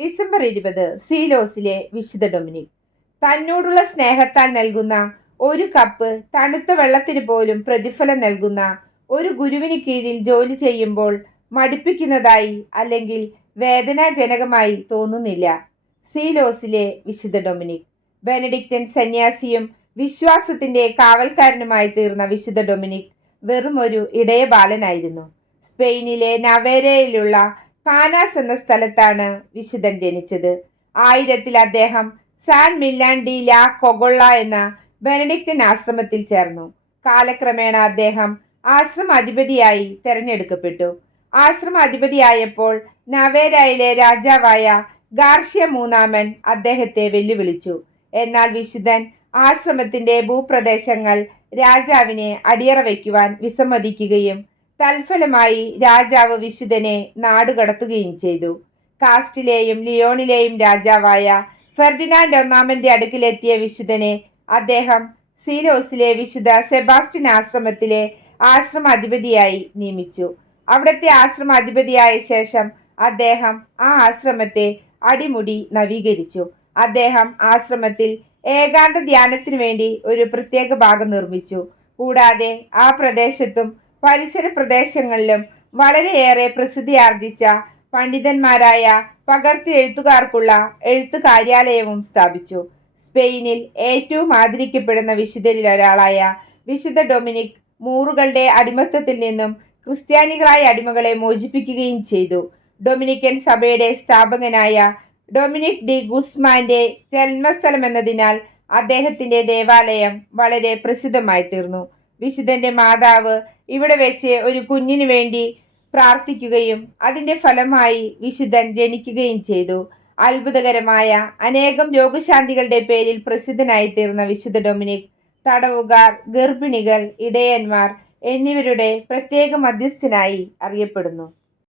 December ഇരുപത് സീലോസിലെ വിശുദ്ധ Dominic. തന്നോടുള്ള സ്നേഹത്താൽ നൽകുന്ന ഒരു കപ്പ് തണുത്ത വെള്ളത്തിന് പോലും പ്രതിഫലം നൽകുന്ന ഒരു ഗുരുവിന് കീഴിൽ ജോലി ചെയ്യുമ്പോൾ മടുപ്പിക്കുന്നതായി അല്ലെങ്കിൽ വേദനാജനകമായി തോന്നുന്നില്ല സീലോസിലെ വിശുദ്ധ ഡൊമിനിക്. ബെനഡിക്റ്റൻ സന്യാസിയും വിശ്വാസത്തിന്റെ കാവൽക്കാരനുമായി തീർന്ന വിശുദ്ധ ഡൊമിനിക് വെറും ഒരു ഇടയ ബാലനായിരുന്നു സ്പെയിനിലെ നവേരയിലുള്ള കാനാസ് എന്ന സ്ഥലത്താണ് വിശുദ്ധൻ ജനിച്ചത്. ആയിരത്തിൽ അദ്ദേഹം സാൻ മില്ലാൻ ഡി ലാ കൊഗൊള്ള എന്ന ബെനഡിക്റ്റൻ ആശ്രമത്തിൽ ചേർന്നു. കാലക്രമേണ അദ്ദേഹം ആശ്രമ അധിപതിയായി തെരഞ്ഞെടുക്കപ്പെട്ടു. ആശ്രമ അധിപതിയായപ്പോൾ നവേരയിലെ രാജാവായ ഗാർഷ്യ മൂന്നാമൻ അദ്ദേഹത്തെ വെല്ലുവിളിച്ചു. എന്നാൽ വിശുദ്ധൻ ആശ്രമത്തിന്റെ ഭൂപ്രദേശങ്ങൾ രാജാവിനെ അടിയറ വയ്ക്കുവാൻ വിസമ്മതിക്കുകയും തൽഫലമായി രാജാവ് വിശുദ്ധനെ നാടുകടത്തുകയും ചെയ്തു. കാസ്റ്റിലെയും ലിയോണിലെയും രാജാവായ ഫെർഡിനാൻഡ് ഒന്നാമന്റെ അടുക്കിലെത്തിയ വിശുദ്ധനെ അദ്ദേഹം സീലോസിലെ വിശുദ്ധ സെബാസ്റ്റ്യൻ ആശ്രമത്തിലെ ആശ്രമാധിപതിയായി നിയമിച്ചു. അവിടുത്തെ ആശ്രമാധിപതിയായ ശേഷം അദ്ദേഹം ആ ആശ്രമത്തെ അടിമുടി നവീകരിച്ചു. അദ്ദേഹം ആശ്രമത്തിൽ ഏകാന്ത ധ്യാനത്തിനു വേണ്ടി ഒരു പ്രത്യേക ഭാഗം നിർമ്മിച്ചു. കൂടാതെ ആ പ്രദേശത്തും പരിസര പ്രദേശങ്ങളിലും വളരെയേറെ പ്രസിദ്ധിയാർജിച്ച പണ്ഡിതന്മാരായ പകർത്തി എഴുത്തുകാർക്കുള്ള എഴുത്ത് കാര്യാലയവും സ്ഥാപിച്ചു. സ്പെയിനിൽ ഏറ്റവും ആദരിക്കപ്പെടുന്ന വിശുദ്ധരിൽ ഒരാളായ വിശുദ്ധ ഡൊമിനിക് മൂറുകളുടെ അടിമത്തത്തിൽ നിന്നും ക്രിസ്ത്യാനികളായ അടിമകളെ മോചിപ്പിക്കുകയും ചെയ്തു. ഡൊമിനിക്കൻ സഭയുടെ സ്ഥാപകനായ ഡൊമിനിക് ഡി ഗുസ്മാന്റെ ജന്മസ്ഥലം എന്നതിനാൽ അദ്ദേഹത്തിന്റെ ദേവാലയം വളരെ പ്രസിദ്ധമായി തീർന്നു വിശുദ്ധന്റെ മാതാവ് ഇവിടെ വെച്ച് ഒരു കുഞ്ഞിനു വേണ്ടി പ്രാർത്ഥിക്കുകയും അതിന്റെ ഫലമായി വിശുദ്ധൻ ജനിക്കുകയും ചെയ്തു. അത്ഭുതകരമായ അനേകം രോഗശാന്തികളുടെ പേരിൽ പ്രസിദ്ധനായി തീർന്ന വിശുദ്ധ ഡൊമിനിക് തടവുകാർ ഗർഭിണികൾ ഇടയന്മാർ എന്നിവരുടെ പ്രത്യേക മധ്യസ്ഥനായി അറിയപ്പെടുന്നു.